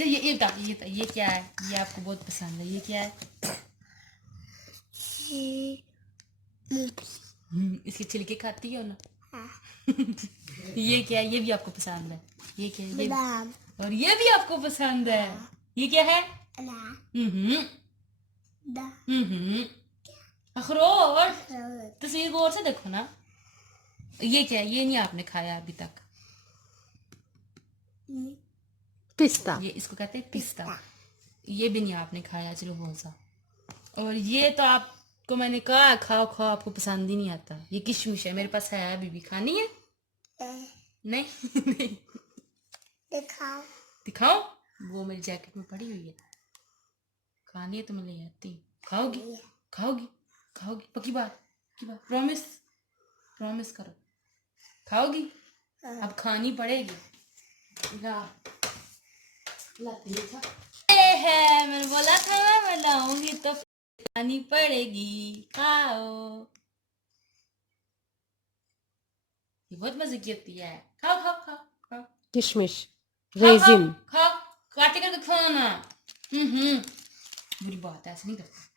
अच्छा ये क्या है? ये आपको बहुत पसंद है, ये क्या है? इसके छिलके खाती हो ना? हाँ। ये क्या है? ये भी आपको पसंद है? ये क्या है? ये बादाम। और ये भी आपको पसंद है? ये क्या है? हम्म अखरोट। तस्वीर गौर से देखो ना। ये क्या है? ये नहीं आपने खाया अभी तक। पिस्ता। ये इसको कहते हैं पिस्ता। ये भी नहीं आपने खाया चिलगोजा। और ये तो आपको मैंने कहा खाओ खाओ, आपको पसंद ही नहीं आता। ये किशमिश है, मेरे पास है अभी भी, खानी है? नहीं नहीं। दिखाओ। दिखाओ। वो मेरी जैकेट में पड़ी हुई है, खानी है तो मैं ले आती हूँ। खाओगी? खाओगी? खाओगी? पक्की बात? प्रॉमिस? प्रॉमिस करो खाओगी? अब खानी पड़ेगी। ला ये है, मैंने बोला था ना मैं लाऊंगी तो खानी पड़ेगी। खाओ। ये बहुत मजे की होती है। खाओ खाओ खाओ खाओ किशमिश, खाओ खाओ रेजिन। खाओ, काटे करके खाओ ना। बुरी बात है, ऐसे नहीं करते।